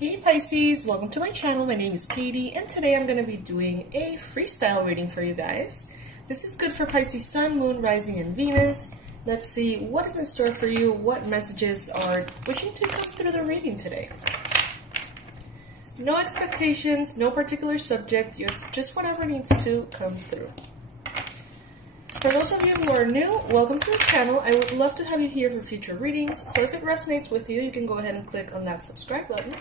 Hey Pisces, welcome to my channel. My name is Katie and today I'm going to be doing a freestyle reading for you guys. This is good for Pisces Sun, Moon, Rising, and Venus. Let's see what is in store for you, what messages are wishing to come through the reading today. No expectations, no particular subject, it's just whatever needs to come through. For those of you who are new, welcome to the channel. I would love to have you here for future readings, so if it resonates with you, you can go ahead and click on that subscribe button.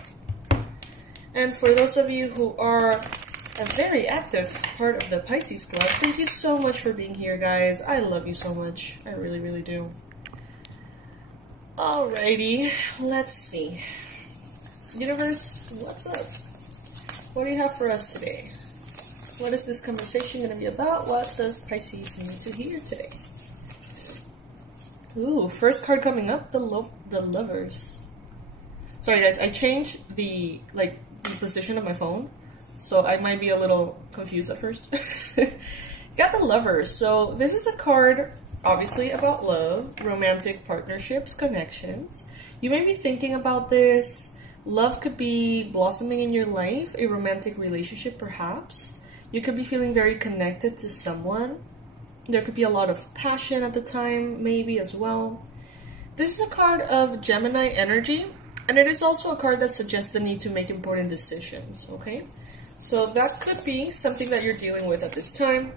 And for those of you who are a very active part of the Pisces Club, thank you so much for being here, guys. I love you so much. I really, really do. Alrighty, let's see. Universe, what's up? What do you have for us today? What is this conversation going to be about? What does Pisces need to hear today? Ooh, first card coming up, the Lovers. Sorry guys, I changed the position of my phone, so I might be a little confused at first. Got the Lovers. So this is a card obviously about love, romantic partnerships, connections. You may be thinking about this. Love could be blossoming in your life, a romantic relationship perhaps. You could be feeling very connected to someone. There could be a lot of passion at the time, maybe as well. This is a card of Gemini energy, and it is also a card that suggests the need to make important decisions, okay? So that could be something that you're dealing with at this time.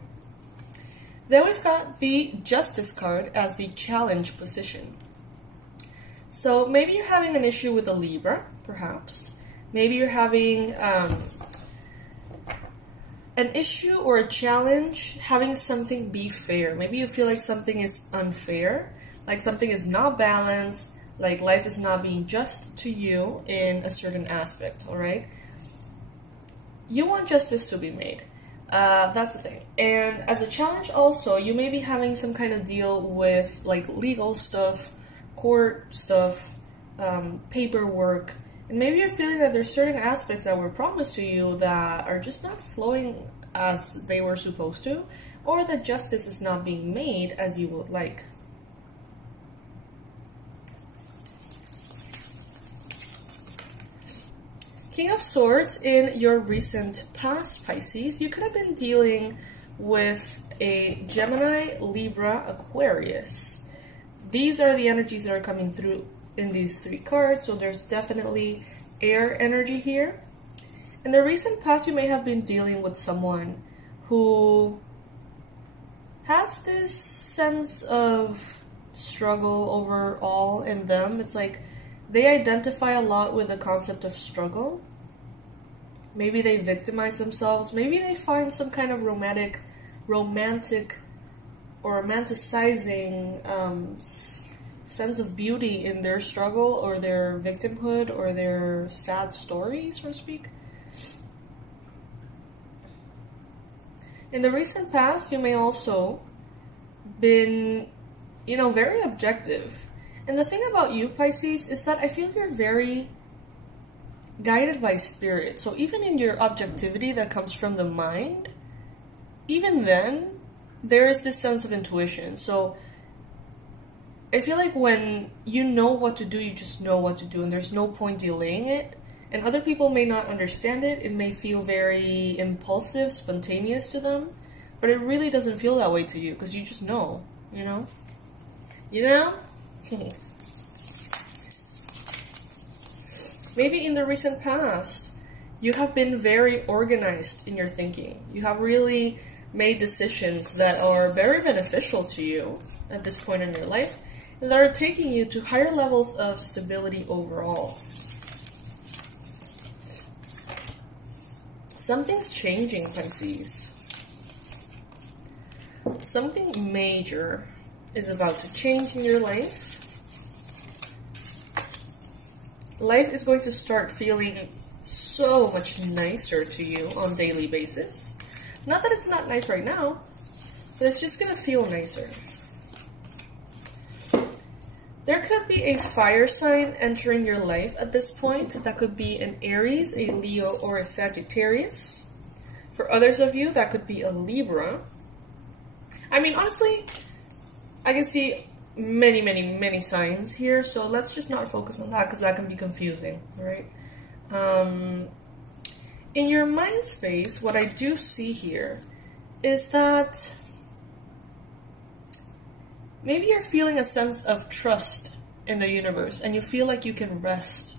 Then we've got the Justice card as the challenge position. So maybe you're having an issue with a Libra, perhaps. Maybe you're having an issue or a challenge having something be fair. Maybe you feel like something is unfair, like something is not balanced, like life is not being just to you in a certain aspect, alright? You want justice to be made. That's the thing. And as a challenge also, you may be having some kind of deal with like legal stuff, court stuff, paperwork, and maybe you're feeling that there's certain aspects that were promised to you that are just not flowing as they were supposed to, or that justice is not being made as you would like. King of Swords, in your recent past, Pisces, you could have been dealing with a Gemini, Libra, Aquarius. These are the energies that are coming through in these three cards, so there's definitely air energy here. In the recent past, you may have been dealing with someone who has this sense of struggle overall in them. It's like they identify a lot with the concept of struggle. Maybe they victimize themselves. Maybe they find some kind of romantic or romanticizing sense of beauty in their struggle or their victimhood or their sad story, so to speak. In the recent past, you may also been, very objective. And the thing about you, Pisces, is that I feel you're very guided by spirit. So even in your objectivity that comes from the mind, even then, there is this sense of intuition. So I feel like when you know what to do, you just know what to do, and there's no point delaying it. And other people may not understand it. It may feel very impulsive, spontaneous to them, but it really doesn't feel that way to you because you just know, you know? Maybe in the recent past, you have been very organized in your thinking. You have really made decisions that are very beneficial to you at this point in your life, and that are taking you to higher levels of stability overall. Something's changing, Pisces. Something major is about to change in your life. Life is going to start feeling so much nicer to you on a daily basis. Not that it's not nice right now, but it's just going to feel nicer. There could be a fire sign entering your life at this point. That could be an Aries, a Leo, or a Sagittarius. For others of you, that could be a Libra. I mean, honestly, I can see many signs here, so let's just not focus on that because that can be confusing, right? In your mind space, what I do see here is that maybe you're feeling a sense of trust in the universe and you feel like you can rest.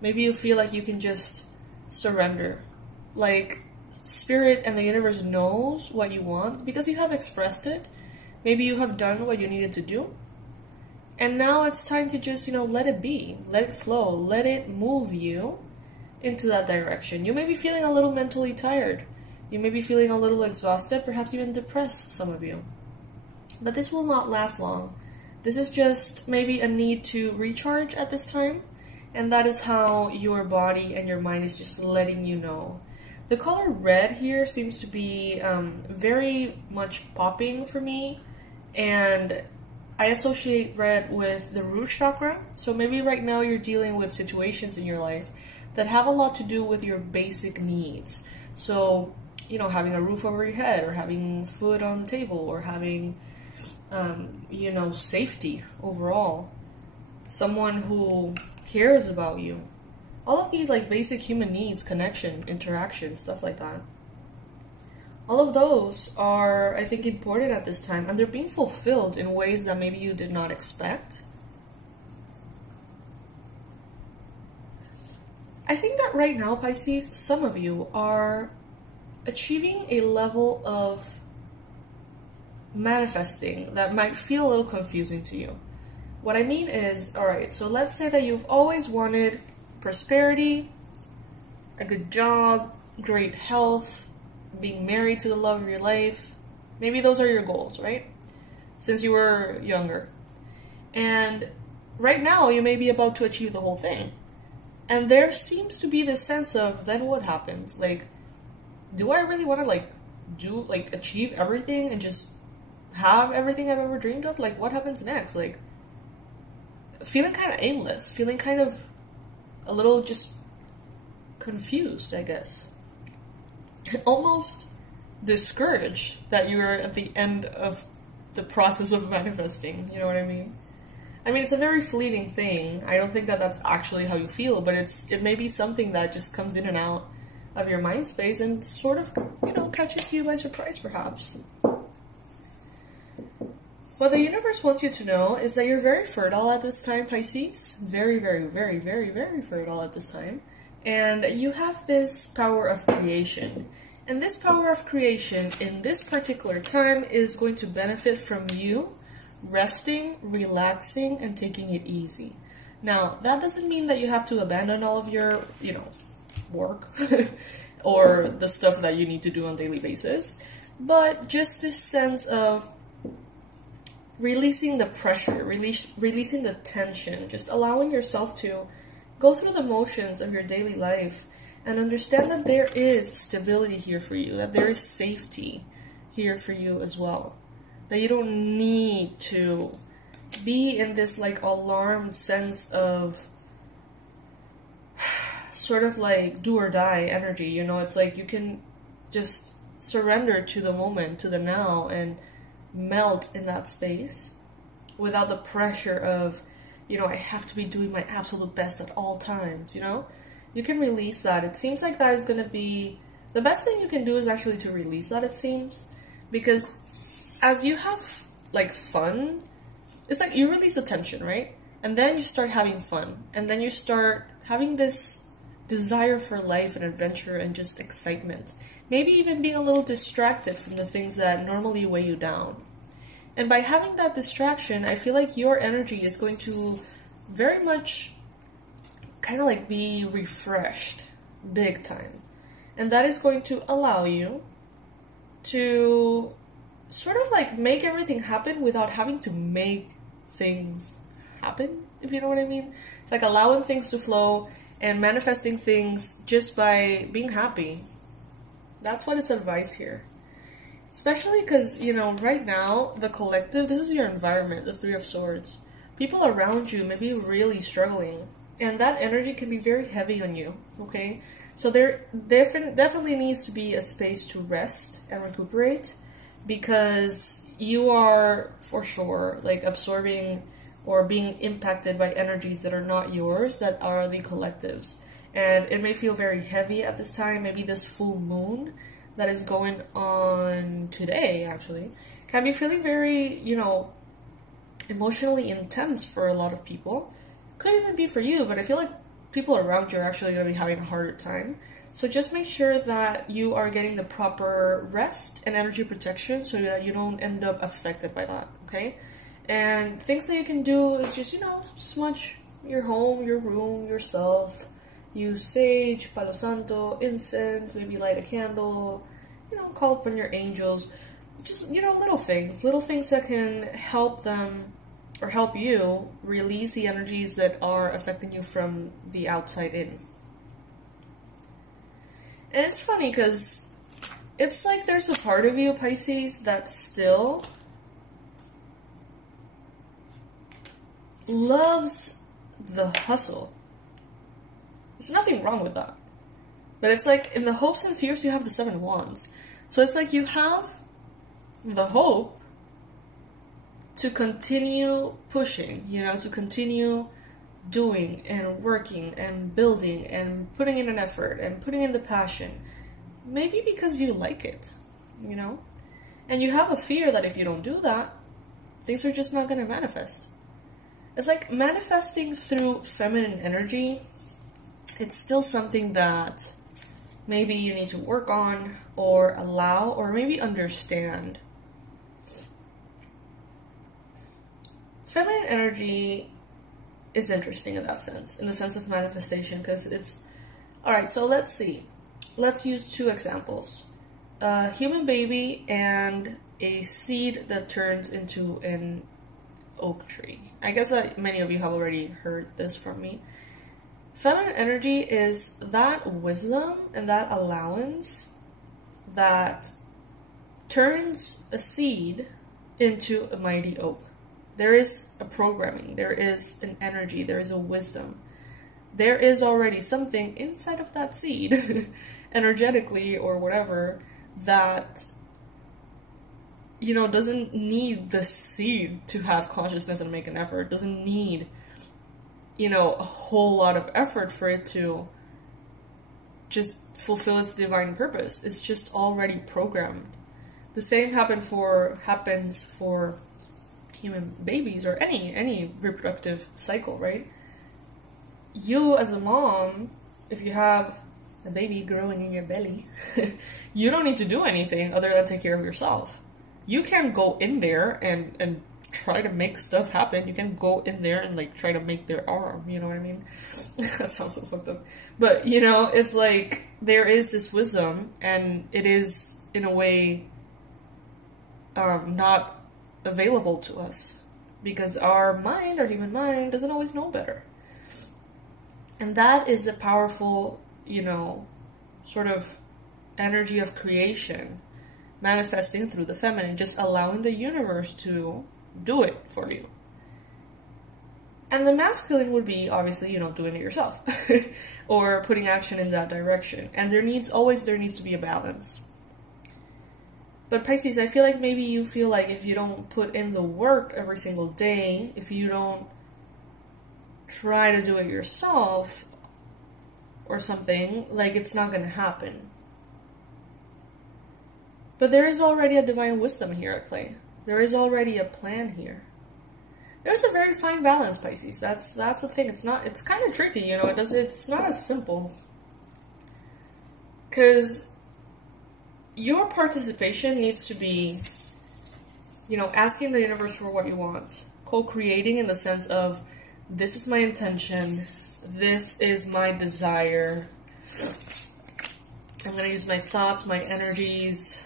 Maybe you feel like you can just surrender. Like spirit and the universe knows what you want because you have expressed it. Maybe you have done what you needed to do. And now it's time to just, let it be. Let it flow. Let it move you into that direction. You may be feeling a little mentally tired. You may be feeling a little exhausted, perhaps even depressed, some of you. But this will not last long. This is just maybe a need to recharge at this time. And that is how your body and your mind is just letting you know. The color red here seems to be very much popping for me. And I associate red with the root chakra. So maybe right now you're dealing with situations in your life that have a lot to do with your basic needs. So, having a roof over your head, or having food on the table, or having, safety overall. Someone who cares about you. All of these like basic human needs, connection, interaction, stuff like that. All of those are, I think, important at this time, and they're being fulfilled in ways that maybe you did not expect. I think that right now, Pisces, some of you are achieving a level of manifesting that might feel a little confusing to you. What I mean is, alright, so let's say that you've always wanted prosperity, a good job, great health, being married to the love of your life. Maybe those are your goals, right? Since you were younger. And right now, you may be about to achieve the whole thing. And there seems to be this sense of, then what happens? Like, do I really want to, achieve everything and just have everything I've ever dreamed of? Like, what happens next? Like, feeling kind of aimless, feeling kind of a little just confused, I guess. Almost discouraged that you're at the end of the process of manifesting, you know what I mean? I mean, it's a very fleeting thing. I don't think that that's actually how you feel, but it may be something that just comes in and out of your mind space and sort of, catches you by surprise, perhaps. What the universe wants you to know is that you're very fertile at this time, Pisces. Very, very, very, very, very fertile at this time. And you have this power of creation. And this power of creation in this particular time is going to benefit from you resting, relaxing, and taking it easy. Now, that doesn't mean that you have to abandon all of your, work or the stuff that you need to do on a daily basis, but just this sense of releasing the pressure, releasing the tension, just allowing yourself to go through the motions of your daily life and understand that there is stability here for you, that there is safety here for you as well. That you don't need to be in this alarmed sense of sort of do or die energy, it's like you can just surrender to the moment, to the now, and melt in that space without the pressure of, I have to be doing my absolute best at all times, You can release that. It seems like that is going to be, the best thing you can do is actually to release that, it seems, because as you have fun, it's like you release the tension, right? And then you start having fun, and then you start having this desire for life and adventure and just excitement. Maybe even being a little distracted from the things that normally weigh you down. And by having that distraction, I feel like your energy is going to very much kind of be refreshed big time. And that is going to allow you to sort of make everything happen without having to make things happen, if you know what I mean. It's like allowing things to flow and manifesting things just by being happy. That's what it's advised here. Especially because, right now, the collective, this is your environment, the Three of Swords. People around you may be really struggling, and that energy can be very heavy on you, okay? So there definitely needs to be a space to rest and recuperate, because you are, for sure, absorbing or being impacted by energies that are not yours, that are the collectives. and it may feel very heavy at this time. Maybe this full moon that is going on today, actually, can be feeling very, you know, emotionally intense for a lot of people. Could even be for you, but I feel like people around you are actually going to be having a harder time. So just make sure that you are getting the proper rest and energy protection so that you don't end up affected by that, okay? And things that you can do is just, you know, smudge your home, your room, yourself. Use sage, palo santo, incense, maybe light a candle, you know, call upon your angels. Just, you know, little things that can help them or help you release the energies that are affecting you from the outside in. And it's funny because it's like there's a part of you, Pisces, that still loves the hustle. There's nothing wrong with that. But it's like in the hopes and fears, you have the 7 of Wands. So it's like you have the hope to continue pushing, you know, to continue doing and working and building and putting in an effort and putting in the passion. Maybe because you like it, you know? And you have a fear that if you don't do that, things are just not going to manifest. It's like manifesting through feminine energy. It's still something that maybe you need to work on or allow or maybe understand. Feminine energy is interesting in that sense, in the sense of manifestation, because it's... Alright, so let's see. Let's use 2 examples. A human baby and a seed that turns into an oak tree. I guess many of you have already heard this from me. Feminine energy is that wisdom and that allowance that turns a seed into a mighty oak. There is a programming, there is an energy, there is a wisdom. There is already something inside of that seed, energetically or whatever, that, you know, doesn't need the seed to have consciousness and make an effort, doesn't need, you know, a whole lot of effort for it to just fulfill its divine purpose. It's just already programmed. The same happens for human babies or any reproductive cycle, right? You as a mom, if you have a baby growing in your belly, you don't need to do anything other than take care of yourself. You can go in there and try to make stuff happen. You can go in there and like try to make their arm, you know what I mean? That sounds so fucked up. But, you know, it's like there is this wisdom, and it is in a way not available to us because our mind, our human mind, doesn't always know better. And that is a powerful, you know, sort of energy of creation manifesting through the feminine, just allowing the universe to do it for you. And the masculine would be obviously, you know, doing it yourself or putting action in that direction. And there needs to be a balance. But Pisces, I feel like maybe you feel like if you don't put in the work every single day, if you don't try to do it yourself or something, like it's not going to happen. But there is already a divine wisdom here at play. There is already a plan here. There's a very fine balance, Pisces. That's the thing. It's kind of tricky, you know. It's not as simple. Because your participation needs to be, you know, asking the universe for what you want. Co-creating in the sense of, this is my intention, this is my desire. I'm going to use my thoughts, my energies,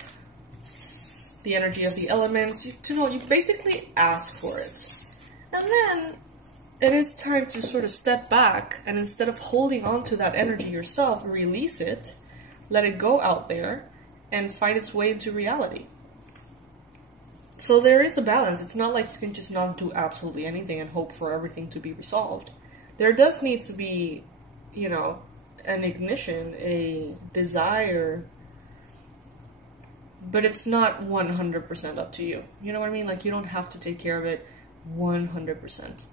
the energy of the elements. You basically ask for it. And then it is time to sort of step back, and instead of holding on to that energy yourself, release it, let it go out there, and find its way into reality. So there is a balance. It's not like you can just not do absolutely anything and hope for everything to be resolved. There does need to be, you know, an ignition, a desire, but it's not 100% up to you. You know what I mean? Like, you don't have to take care of it 100%.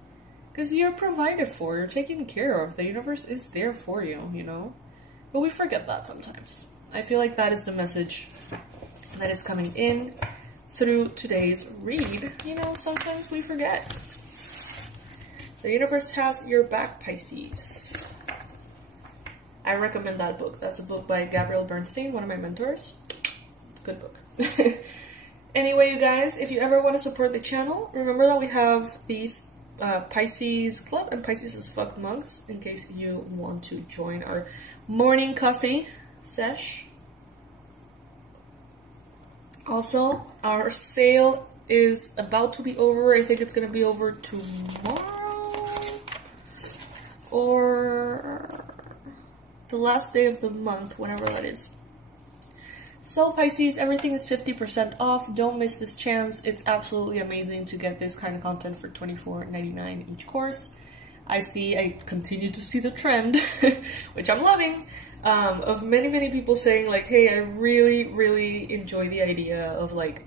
Because Because you're provided for, you're taken care of. The universe is there for you, you know? But we forget that sometimes. I feel like that is the message that is coming in through today's read. You know, sometimes we forget. The universe has your back, Pisces. I recommend that book. That's a book by Gabrielle Bernstein, one of my mentors. It's a good book. Anyway, you guys, if you ever want to support the channel, remember that we have these Pisces Club and Pisces as Fuck mugs in case you want to join our morning coffee sesh. Also, our sale is about to be over. I think it's going to be over tomorrow or the last day of the month, whenever that is. So Pisces, everything is 50% off. Don't miss this chance. It's absolutely amazing to get this kind of content for $24.99 each course. I continue to see the trend, which I'm loving, of many people saying like, hey, I really enjoy the idea of like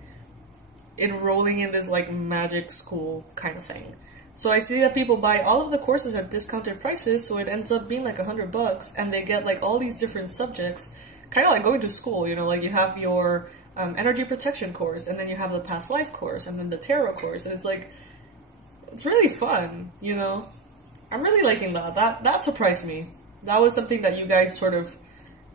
enrolling in this like magic school kind of thing. So I see that people buy all of the courses at discounted prices, so it ends up being like $100, and they get like all these different subjects, kind of like going to school, you know, like you have your energy protection course, and then you have the past life course, and then the tarot course, and it's like, it's really fun, you know? I'm really liking that. That surprised me. That was something that you guys sort of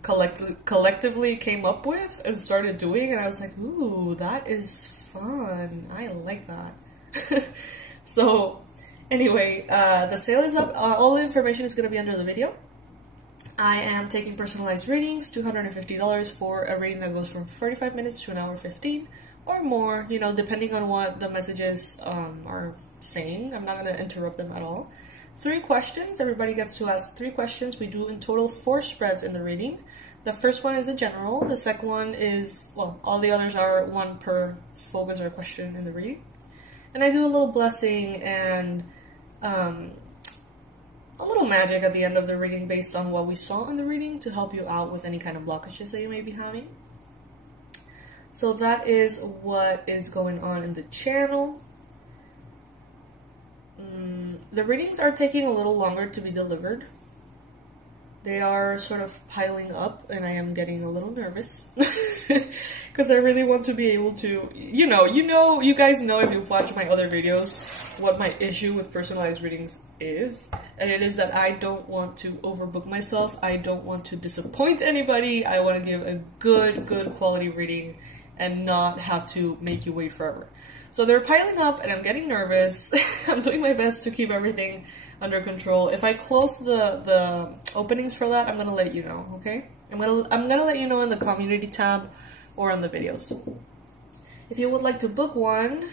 collectively came up with and started doing, and I was like, ooh, that is fun. I like that. So anyway, the sale is up. All the information is going to be under the video. I am taking personalized readings, $250 for a reading that goes from 45 minutes to 1:15 or more, you know, depending on what the messages are saying. I'm not going to interrupt them at all. 3 questions. Everybody gets to ask 3 questions. We do in total 4 spreads in the reading. The first one is a general. The second one is, well, all the others are 1 per focus or question in the reading. And I do a little blessing and a little magic at the end of the reading based on what we saw in the reading to help you out with any kind of blockages that you may be having. So that is what is going on in the channel. The readings are taking a little longer to be delivered. They are sort of piling up, and I am getting a little nervous because I really want to be able to, you guys know if you've watched my other videos what my issue with personalized readings is, and it is that I don't want to overbook myself. I don't want to disappoint anybody. I want to give a good quality reading and not have to make you wait forever. So they're piling up and I'm getting nervous. I'm doing my best to keep everything under control. If I close the openings for that, I'm gonna let you know, okay? I'm gonna let you know in the community tab or on the videos. If you would like to book one,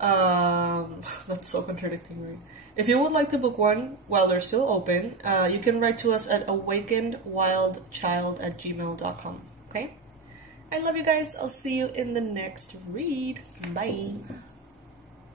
that's so contradicting, right? If you would like to book one while they're still open, you can write to us at awakenedwildchild@gmail.com, okay? I love you guys. I'll see you in the next read. Bye.